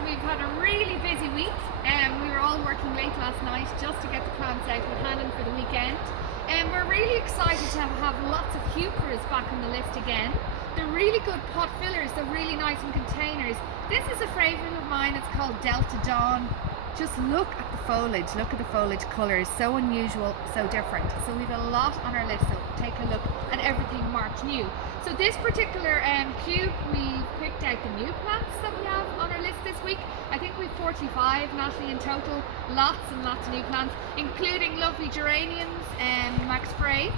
and we've had a really busy week. We were all working late last night just to get the plants out with Hannon for the weekend. And we're really excited to have lots of heucheras back on the list again. They're really good pot fillers, they're really nice in containers. This is a favourite of mine, it's called Delta Dawn. Just look at the foliage colours, so unusual, so different. So we've a lot on our list, so take a look at everything marked new. So this particular cube, we picked out the new plants that we have on our list this week. I think we've 45, Natalie, in total. Lots and lots of new plants, including lovely geraniums and Max Frey.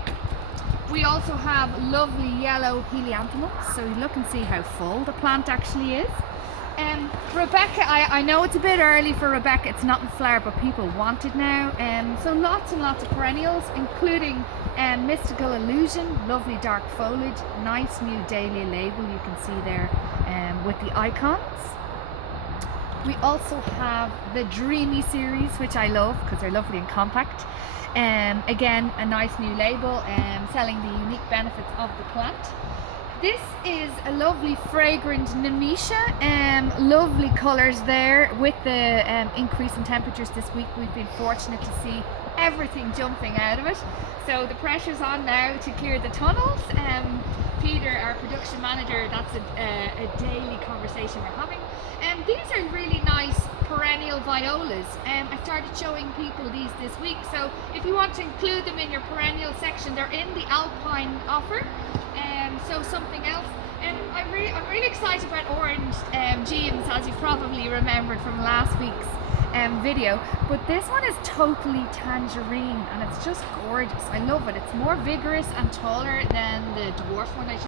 We also have lovely yellow helianthemums, so you look and see how full the plant actually is. Rebecca, I know it's a bit early for Rebecca, it's not in flower, but people want it now. So lots and lots of perennials, including Mystical Illusion, lovely dark foliage, nice new dahlia label you can see there with the icons. We also have the Dreamy series, which I love because they're lovely and compact. Again, a nice new label selling the unique benefits of the plant. This is a lovely fragrant Nemesia, lovely colours there. With the increase in temperatures this week, we've been fortunate to see everything jumping out of it. So the pressure's on now to clear the tunnels. Peter, our production manager, that's a daily conversation we're having. These are really nice perennial violas. I started showing people these this week, so if you want to include them in your perennial section, they're in the Alpine offer. So something else. I'm really excited about orange jeans, as you probably remembered from last week's video. But this one is totally tangerine and it's just gorgeous. I love it. It's more vigorous and taller than the dwarf one I